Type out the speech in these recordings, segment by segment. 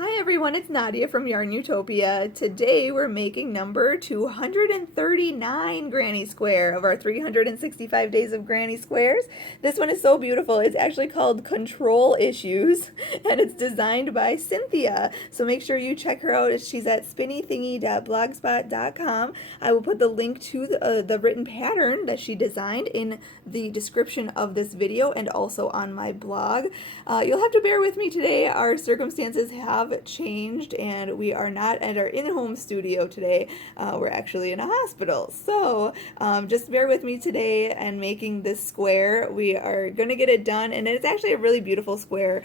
Hi everyone, it's Nadia from YARNutopia. Today we're making number 239 Granny Square of our 365 Days of Granny Squares. This one is so beautiful. It's actually called Control Issues and it's designed by Cynthia. So make sure you check her out. She's at spinnythingy.blogspot.com. I will put the link to the written pattern that she designed in the description of this video and also on my blog. You'll have to bear with me today. Our circumstances have changed and we are not at our in-home studio today. We're actually in a hospital. So just bear with me today and making this square. We are going to get it done, and it's actually a really beautiful square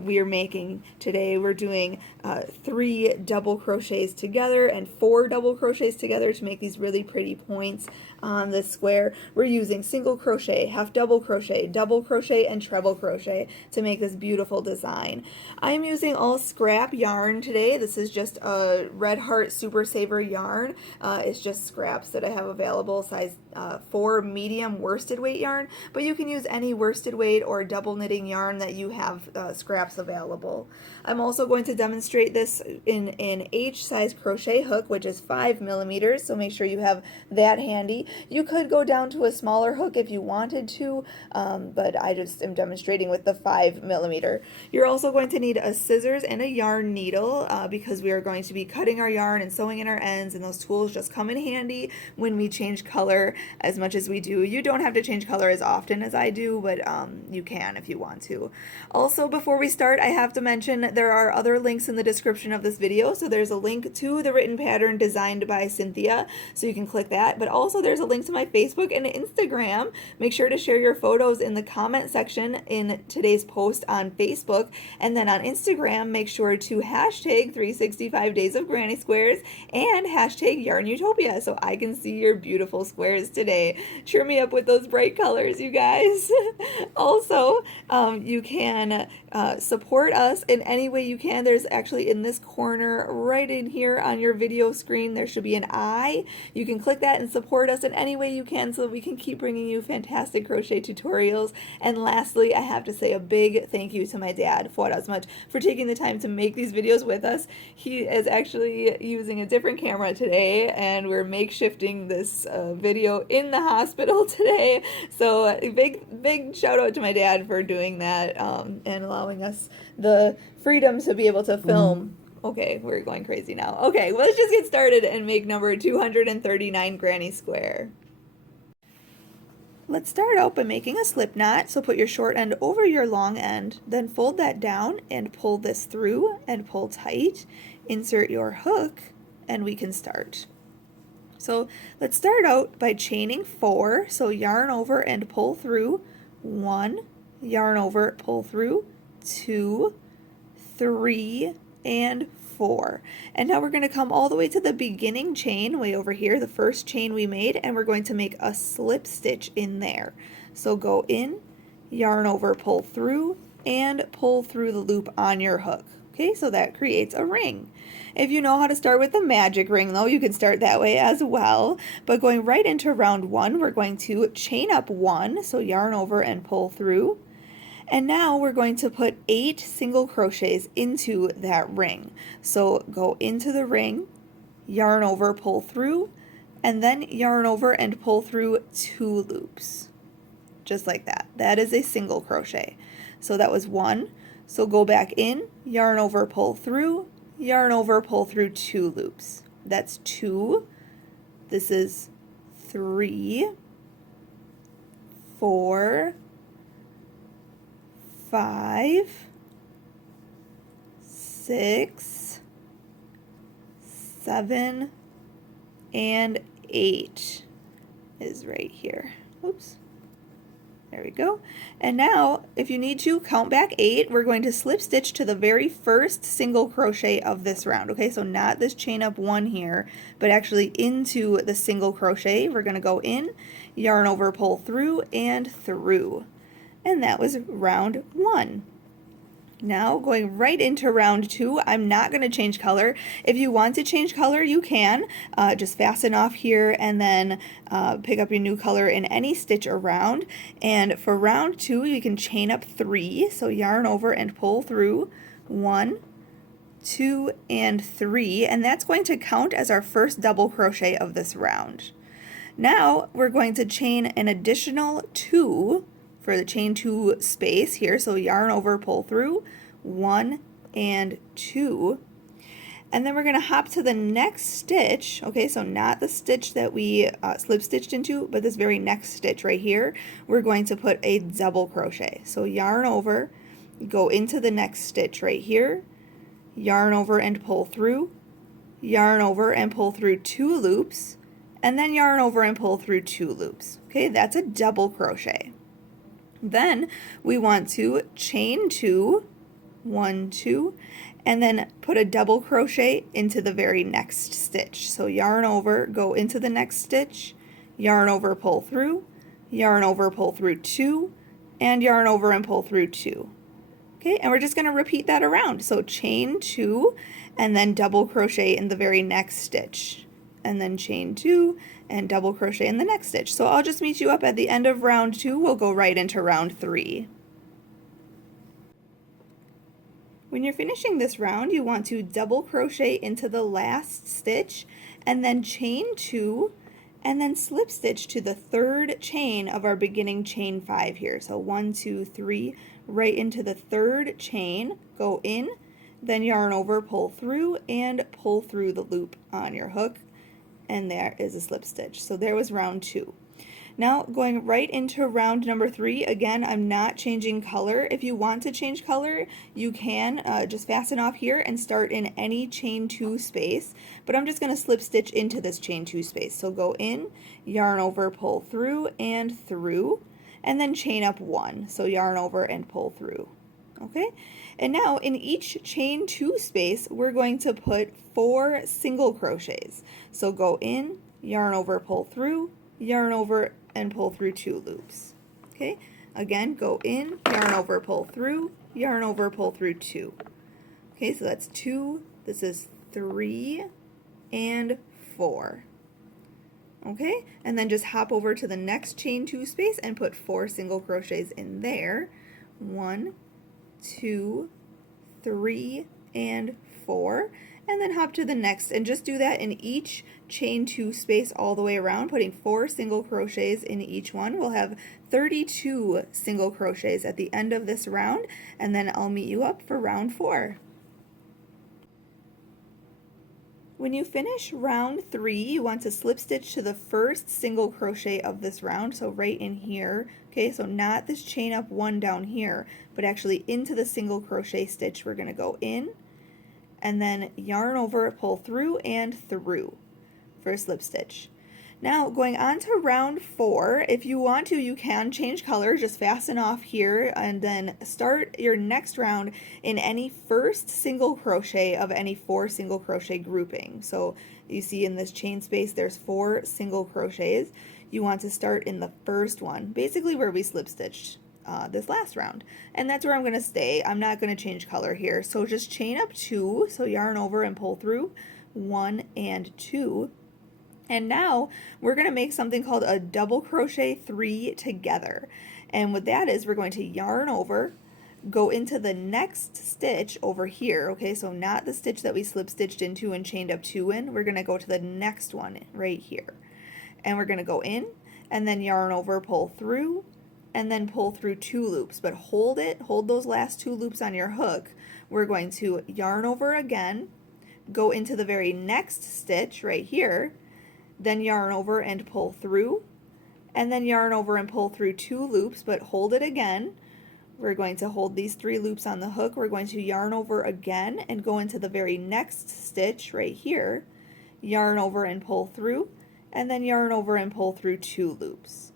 we are making today. We're doing 3 double crochets together and 4 double crochets together to make these really pretty points on this square. We're using single crochet, half double crochet, and treble crochet to make this beautiful design. I am using all scrap yarn today. This is just a Red Heart Super Saver yarn. It's just scraps that I have available, size 4 medium worsted weight yarn, but you can use any worsted weight or double knitting yarn that you have scraps available. I'm also going to demonstrate this in an H size crochet hook, which is 5 millimeters, so make sure you have that handy. You could go down to a smaller hook if you wanted to, but I just am demonstrating with the 5 millimeter. You're also going to need a scissors and a yarn needle because we are going to be cutting our yarn and sewing in our ends, and those tools just come in handy when we change color as much as we do. You don't have to change color as often as I do, but you can if you want to. Also, before we start, I have to mention there are other links in the description of this video. So there's a link to the written pattern designed by Cynthia, so you can click that, but also there's a link to my Facebook and Instagram. Make sure to share your photos in the comment section in today's post on Facebook, and then on Instagram make sure to hashtag 365 Days of Granny Squares and hashtag YARNutopia so I can see your beautiful squares today. Cheer me up with those bright colors, you guys. Also, you can support us in any way you can. There's actually in this corner right in here on your video screen there should be an I. You can click that and support us in any way you can so we can keep bringing you fantastic crochet tutorials. And lastly, I have to say a big thank you to my dad, Fuad, for taking the time to make these videos with us. He is actually using a different camera today and we're makeshifting this video in the hospital today. So big shout out to my dad for doing that and allowing us the freedom to be able to film. Okay, we're going crazy now. Okay, well, let's just get started and make number 239 Granny Square. Let's start out by making a slip knot. So put your short end over your long end, then fold that down and pull this through and pull tight. Insert your hook and we can start. So let's start out by chaining 4. So yarn over and pull through 1, yarn over, pull through 2, 3, and 4. And now we're going to come all the way to the beginning chain way over here, the first chain we made, and we're going to make a slip stitch in there. So go in, yarn over, pull through, and pull through the loop on your hook. Okay, so that creates a ring. If you know how to start with the magic ring though, you can start that way as well. But going right into round 1, we're going to chain up 1, so yarn over and pull through. And now we're going to put 8 single crochets into that ring. So go into the ring, yarn over, pull through, and then yarn over and pull through 2 loops. Just like that. That is a single crochet. So that was 1. So go back in, yarn over, pull through, yarn over, pull through 2 loops. That's 2. This is 3, 4, 5, 6, 7, and 8 is right here. Oops. There we go. And now, if you need to, count back 8. We're going to slip stitch to the very first single crochet of this round. Okay, so not this chain up 1 here, but actually into the single crochet. We're going to go in, yarn over, pull through, and through. And that was round 1. Now going right into round 2, I'm not going to change color. If you want to change color, you can. Just fasten off here and then pick up your new color in any stitch around. And for round 2, you can chain up 3. So yarn over and pull through 1, 2, and 3, and that's going to count as our first double crochet of this round. Now we're going to chain an additional 2 for the chain 2 space here, so yarn over, pull through, 1 and 2, and then we're going to hop to the next stitch, okay, so not the stitch that we slip stitched into, but this very next stitch right here, we're going to put a double crochet. So yarn over, go into the next stitch right here, yarn over and pull through, yarn over and pull through 2 loops, and then yarn over and pull through 2 loops. Okay, that's a double crochet. Then we want to chain 2, 1, 2, and then put a double crochet into the very next stitch. So yarn over, go into the next stitch, yarn over, pull through, yarn over, pull through 2, and yarn over and pull through 2. Okay, and we're just going to repeat that around. So chain 2 and then double crochet in the very next stitch, and then chain 2 and double crochet in the next stitch. So I'll just meet you up at the end of round 2. We'll go right into round 3. When you're finishing this round, you want to double crochet into the last stitch and then chain 2 and then slip stitch to the 3rd chain of our beginning chain 5 here. So 1, 2, 3, right into the 3rd chain, go in, then yarn over, pull through, and pull through the loop on your hook, and there is a slip stitch. So there was round 2. Now going right into round number 3, again, I'm not changing color. If you want to change color, you can just fasten off here and start in any chain 2 space, but I'm just going to slip stitch into this chain 2 space. So go in, yarn over, pull through, and then chain up 1. So yarn over and pull through. Okay, and now in each chain 2 space, we're going to put 4 single crochets. So go in, yarn over, pull through, yarn over, and pull through 2 loops. Okay, again, go in, yarn over, pull through, yarn over, pull through 2. Okay, so that's 2, this is 3, and 4. Okay, and then just hop over to the next chain 2 space and put 4 single crochets in there. 1, 2, 3, and 4. And then hop to the next and just do that in each chain 2 space all the way around, putting 4 single crochets in each one. We'll have 32 single crochets at the end of this round, and then I'll meet you up for round 4. When you finish round 3, you want to slip stitch to the first single crochet of this round, so right in here. Okay, so not this chain up 1 down here, but actually into the single crochet stitch. We're going to go in, and then yarn over, pull through, and through for a slip stitch. Now going on to round 4, if you want to, you can change color, just fasten off here and then start your next round in any first single crochet of any 4 single crochet grouping. So you see in this chain space there's 4 single crochets. You want to start in the first one, basically where we slip stitched this last round, and that's where I'm going to stay. I'm not going to change color here, so just chain up 2, so yarn over and pull through 1 and 2, and now we're going to make something called a double crochet 3 together. And what that is, we're going to yarn over, go into the next stitch over here. Okay, so not the stitch that we slip stitched into and chained up 2 in, we're going to go to the next one right here, and we're going to go in and then yarn over, pull through, and then pull through 2 loops, but hold those last 2 loops on your hook. We're going to yarn over again, go into the very next stitch right here, then yarn over and pull through, and then yarn over and pull through 2 loops, but hold it again. We're going to hold these 3 loops on the hook. We're going to yarn over again and go into the very next stitch right here, yarn over and pull through, and then yarn over and pull through 2 loops.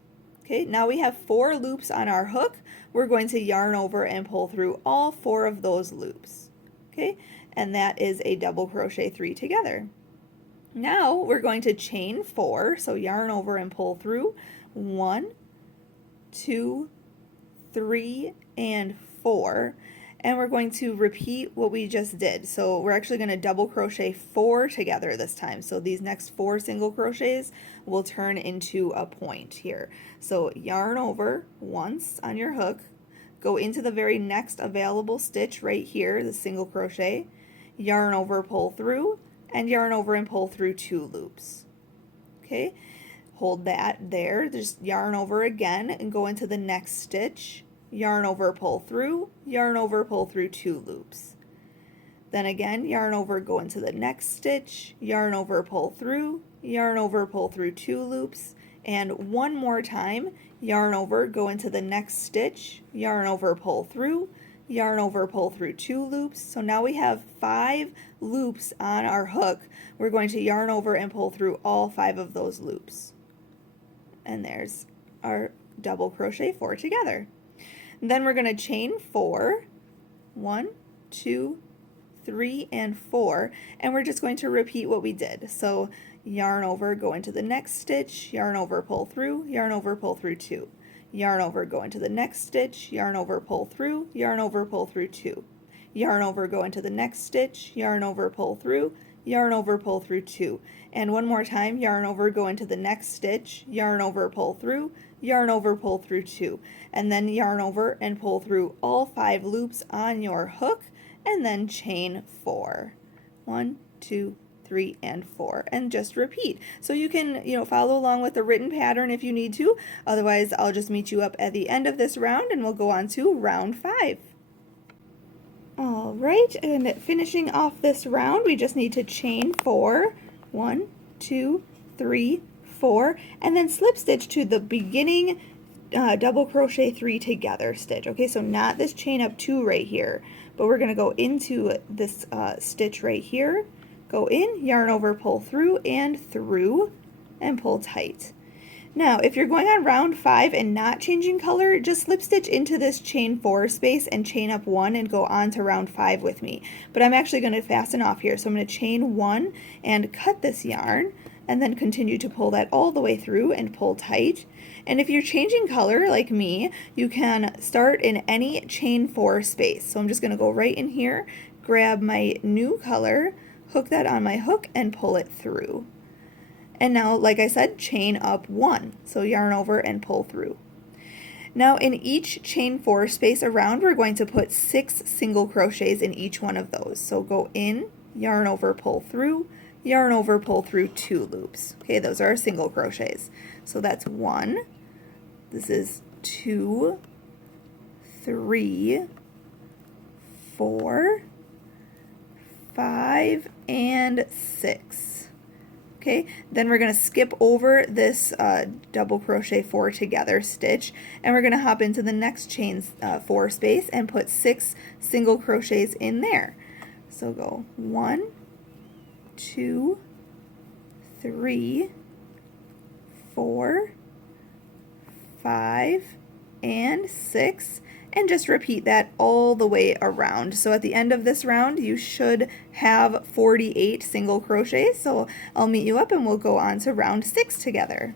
Okay, now we have 4 loops on our hook. We're going to yarn over and pull through all 4 of those loops. Okay, and that is a double crochet 3 together. Now we're going to chain 4, so yarn over and pull through 1, 2, 3, and 4. And we're going to repeat what we just did. So we're actually going to double crochet 4 together this time. So these next 4 single crochets will turn into a point here. So yarn over once on your hook, go into the very next available stitch right here, the single crochet, yarn over, pull through, and yarn over and pull through 2 loops. Okay, hold that there, just yarn over again and go into the next stitch, yarn over, pull through, yarn over, pull through 2 loops. Then again, yarn over, go into the next stitch, yarn over, pull through, yarn over, pull through 2 loops, and one more time, yarn over, go into the next stitch, yarn over, pull through, yarn over, pull through 2 loops. So now we have 5 loops on our hook. We're going to yarn over and pull through all 5 of those loops. And there's our double crochet 4 together. And then we're going to chain 4, 1, 2, 3, and 4, and we're just going to repeat what we did. So yarn over, go into the next stitch, yarn over, pull through, yarn over, pull through 2. Yarn over, go into the next stitch, yarn over, pull through, yarn over, pull through 2. Yarn over, go into the next stitch, yarn over, pull through, yarn over, pull through 2. And one more time, yarn over, go into the next stitch, yarn over, pull through, yarn over, pull through 2. And then yarn over and pull through all 5 loops on your hook, and then chain 4. 1, 2, 3, and 4, and just repeat. So you can, follow along with the written pattern if you need to. Otherwise, I'll just meet you up at the end of this round and we'll go on to round 5. All right, and finishing off this round, we just need to chain 4. 1, 2, 3, 4, and then slip stitch to the beginning double crochet 3 together stitch. Okay, so not this chain up 2 right here, but we're going to go into this stitch right here, go in, yarn over, pull through, and pull tight. Now, if you're going on round 5 and not changing color, just slip stitch into this chain 4 space and chain up 1 and go on to round 5 with me. But I'm actually going to fasten off here, so I'm going to chain 1 and cut this yarn, and then continue to pull that all the way through and pull tight. And if you're changing color like me, you can start in any chain 4 space. So I'm just going to go right in here, grab my new color, hook that on my hook, and pull it through. And now, like I said, chain up 1. So yarn over and pull through. Now in each chain 4 space around, we're going to put 6 single crochets in each one of those. So go in, yarn over, pull through, yarn over, pull through 2 loops. Okay, those are our single crochets. So that's 1, this is 2, 3, 4, 5, and 6. Okay, then we're going to skip over this double crochet 4 together stitch, and we're going to hop into the next chain 4 space and put 6 single crochets in there. So go 1, 2, 3, 4, 5, and 6, and just repeat that all the way around. So at the end of this round, you should have 48 single crochets. So I'll meet you up and we'll go on to round 6 together.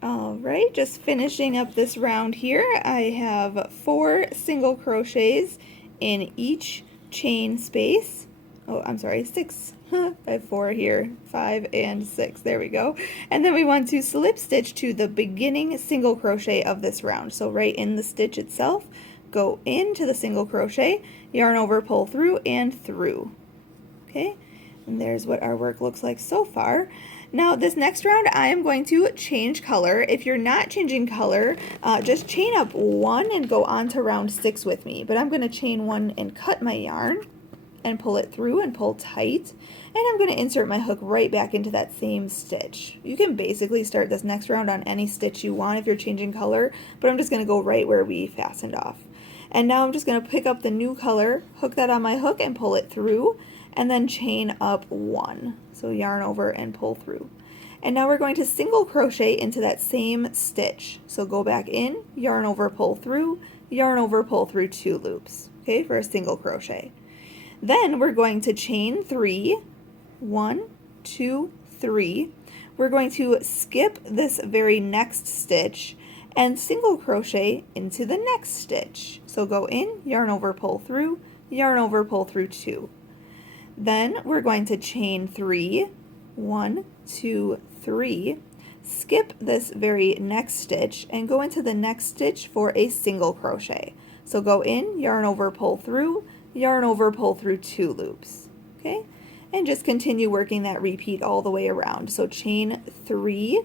All right, just finishing up this round here, I have 4 single crochets in each chain space. Oh, I'm sorry, 6. I have 4 here, 5 and 6, there we go. And then we want to slip stitch to the beginning single crochet of this round. So right in the stitch itself, go into the single crochet, yarn over, pull through, and through. Okay, and there's what our work looks like so far. Now this next round, I am going to change color. If you're not changing color, just chain up 1 and go on to round 6 with me. But I'm going to chain 1 and cut my yarn and pull it through and pull tight, and I'm going to insert my hook right back into that same stitch. You can basically start this next round on any stitch you want if you're changing color, but I'm just going to go right where we fastened off. And now I'm just going to pick up the new color, hook that on my hook, and pull it through, and then chain up 1. So yarn over and pull through. And now we're going to single crochet into that same stitch. So go back in, yarn over, pull through, yarn over, pull through 2 loops, okay, for a single crochet. Then we're going to chain 3, 1, 2, 3. We're going to skip this very next stitch and single crochet into the next stitch. So go in, yarn over, pull through, yarn over, pull through 2. Then we're going to chain 3, 1, 2, 3, skip this very next stitch and go into the next stitch for a single crochet. So go in, yarn over, pull through, yarn over, pull through 2 loops. Okay, and just continue working that repeat all the way around. So chain 3,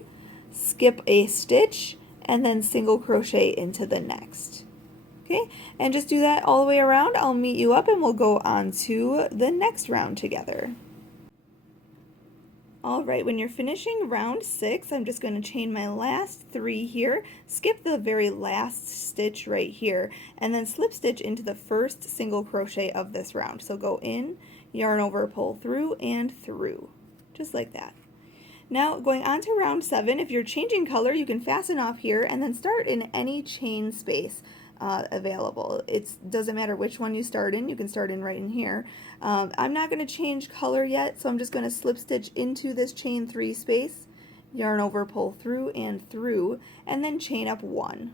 skip a stitch, and then single crochet into the next. Okay, and just do that all the way around. I'll meet you up and we'll go on to the next round together. Alright, when you're finishing round 6, I'm just going to chain my last 3 here, skip the very last stitch right here, and then slip stitch into the first single crochet of this round. So go in, yarn over, pull through, and through, just like that. Now going on to round 7, if you're changing color, you can fasten off here and then start in any chain space available. It doesn't matter which one you start in, you can start in right in here. I'm not going to change color yet, so I'm just going to slip stitch into this chain 3 space, yarn over, pull through, and then chain up 1.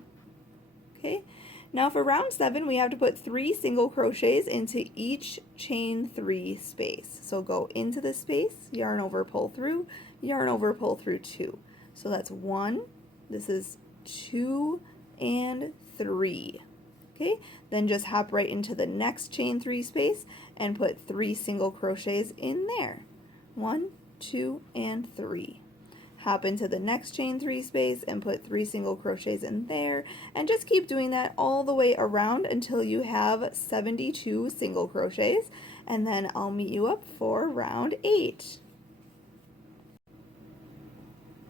Okay, now for round 7 we have to put 3 single crochets into each chain 3 space. So go into this space, yarn over, pull through, yarn over, pull through 2. So that's 1, this is 2, and 3. Okay, then just hop right into the next chain 3 space and put 3 single crochets in there. 1, 2, and 3. Hop into the next chain 3 space and put 3 single crochets in there, and just keep doing that all the way around until you have 72 single crochets, and then I'll meet you up for round 8.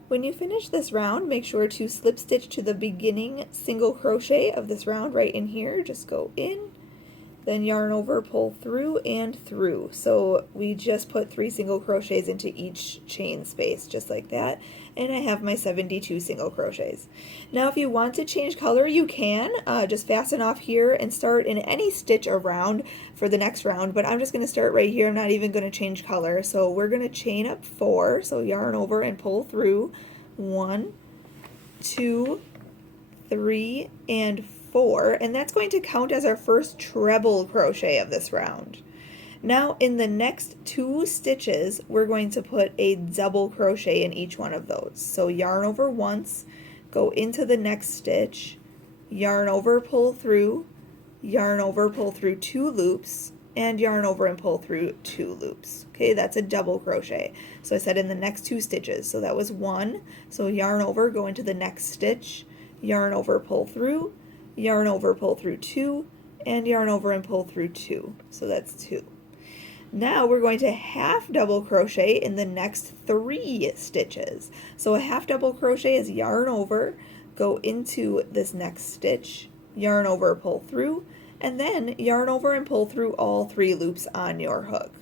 When you finish this round, make sure to slip stitch to the beginning single crochet of this round right in here. Just go in, then yarn over, pull through, and through. So we just put 3 single crochets into each chain space, just like that, and I have my 72 single crochets. Now if you want to change color, you can. Just fasten off here and start in any stitch around for the next round, but I'm just going to start right here. I'm not even going to change color. So we're going to chain up 4, so yarn over and pull through 1, 2, 3, and 4, and that's going to count as our first treble crochet of this round. Now in the next 2 stitches we're going to put a double crochet in each one of those. So yarn over once, go into the next stitch, yarn over, pull through, yarn over, pull through 2 loops, and yarn over and pull through 2 loops. Okay, that's a double crochet. So I said in the next 2 stitches. So that was 1. So yarn over, go into the next stitch, yarn over, pull through, yarn over, pull through 2, and yarn over and pull through 2. So that's 2. Now we're going to half double crochet in the next 3 stitches. So a half double crochet is yarn over, go into this next stitch, yarn over, pull through, and then yarn over and pull through all 3 loops on your hook.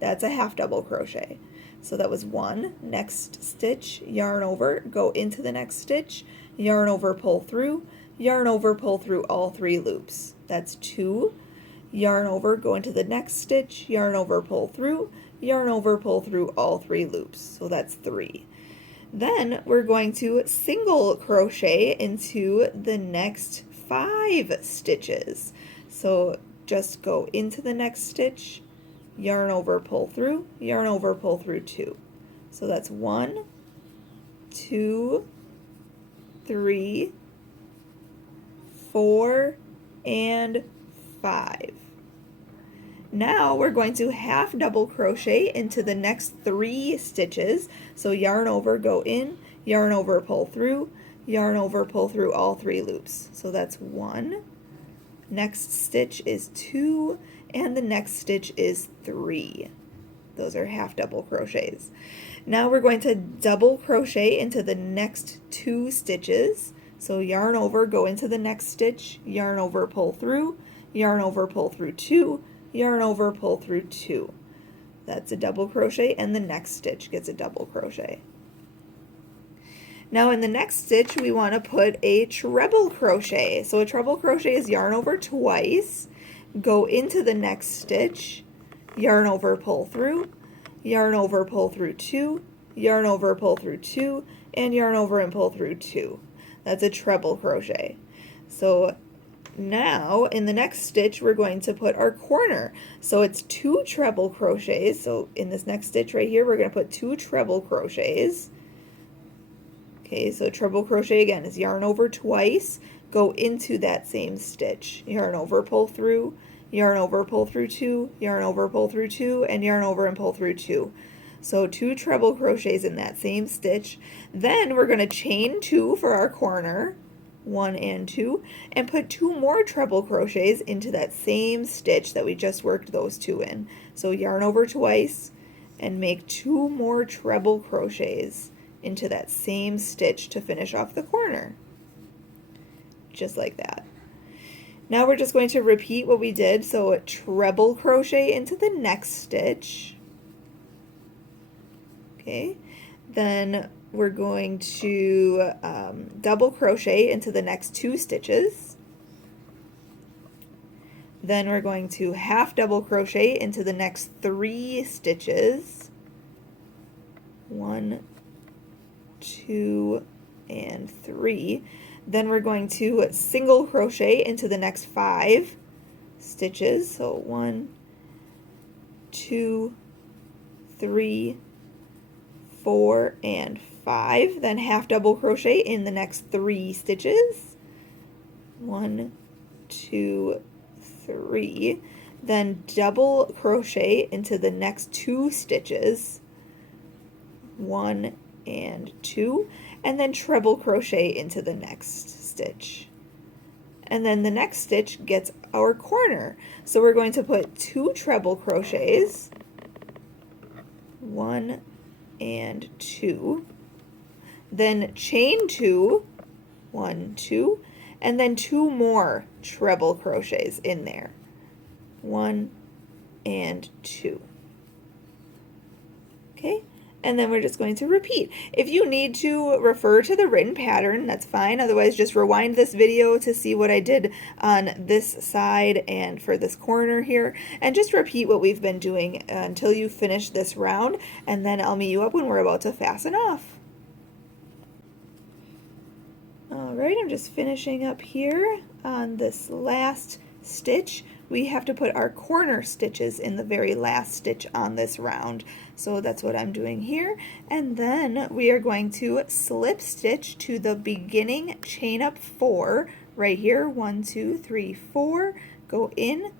That's a half double crochet. So that was 1, next stitch, yarn over, go into the next stitch, yarn over, pull through, yarn over, pull through all 3 loops. That's 2, yarn over, go into the next stitch, yarn over, pull through, yarn over, pull through all 3 loops. So that's 3. Then we're going to single crochet into the next 5 stitches. So just go into the next stitch, yarn over, pull through, yarn over, pull through 2. So that's 1, 2, 3, 4, and 5. Now we're going to half double crochet into the next 3 stitches. So yarn over, go in, yarn over, pull through, yarn over, pull through all 3 loops. So that's 1, next stitch is 2, and the next stitch is 3. Those are half double crochets. Now we're going to double crochet into the next 2 stitches. So yarn over, go into the next stitch, yarn over, pull through, yarn over, pull through 2, yarn over, pull through 2. That's a double crochet, and the next stitch gets a double crochet. Now in the next stitch we want to put a treble crochet. So a treble crochet is yarn over twice, go into the next stitch, yarn over, pull through, yarn over, pull through 2, yarn over, pull through 2, and yarn over and pull through 2. That's a treble crochet. So now in the next stitch we're going to put our corner. So it's 2 treble crochets. So in this next stitch right here we're going to put 2 treble crochets. Okay, so treble crochet again is yarn over twice, go into that same stitch. Yarn over, pull through, yarn over, pull through 2, yarn over, pull through 2, and yarn over and pull through 2. So 2 treble crochets in that same stitch. Then we're going to chain 2 for our corner, 1 and 2, and put 2 more treble crochets into that same stitch that we just worked those 2 in. So yarn over twice and make 2 more treble crochets into that same stitch to finish off the corner. Just like that. Now we're just going to repeat what we did. So a treble crochet into the next stitch. Okay, then we're going to double crochet into the next 2 stitches. Then we're going to half double crochet into the next 3 stitches. 1, 2, and 3. Then we're going to single crochet into the next 5 stitches. So 1, 2, 3, 4, and 5. Then half double crochet in the next 3 stitches. 1, 2, 3. Then double crochet into the next 2 stitches. 1 and 2. And then treble crochet into the next stitch. And then the next stitch gets our corner. So we're going to put 2 treble crochets, 1 and 2, then chain 2, 1, 2, and then 2 more treble crochets in there, 1 and 2. Okay? And then we're just going to repeat. If you need to refer to the written pattern, that's fine. Otherwise, just rewind this video to see what I did on this side and for this corner here. And just repeat what we've been doing until you finish this round. And then I'll meet you up when we're about to fasten off. Alright, I'm just finishing up here on this last stitch. We have to put our corner stitches in the very last stitch on this round. So that's what I'm doing here. And then we are going to slip stitch to the beginning chain up 4 right here. 1, 2, 3, 4. Go in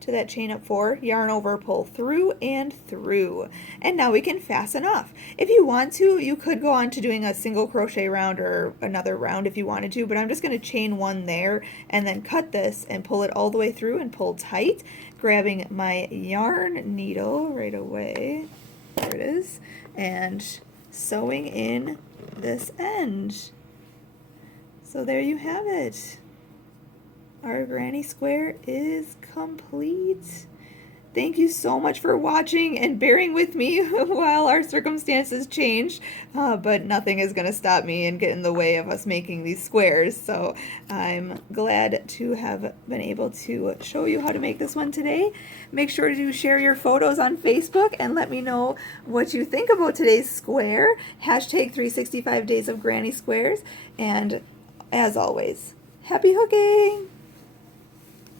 to that chain up 4, yarn over, pull through and through. And now we can fasten off. If you want to, you could go on to doing a single crochet round or another round if you wanted to, but I'm just going to chain 1 there and then cut this and pull it all the way through and pull tight, grabbing my yarn needle right away. There it is. And sewing in this end. So there you have it. Our granny square is complete. Thank you so much for watching and bearing with me while our circumstances change, but nothing is going to stop me and get in the way of us making these squares. So I'm glad to have been able to show you how to make this one today. Make sure to share your photos on Facebook and let me know what you think about today's square. Hashtag 365 days of granny squares. And as always, happy hooking!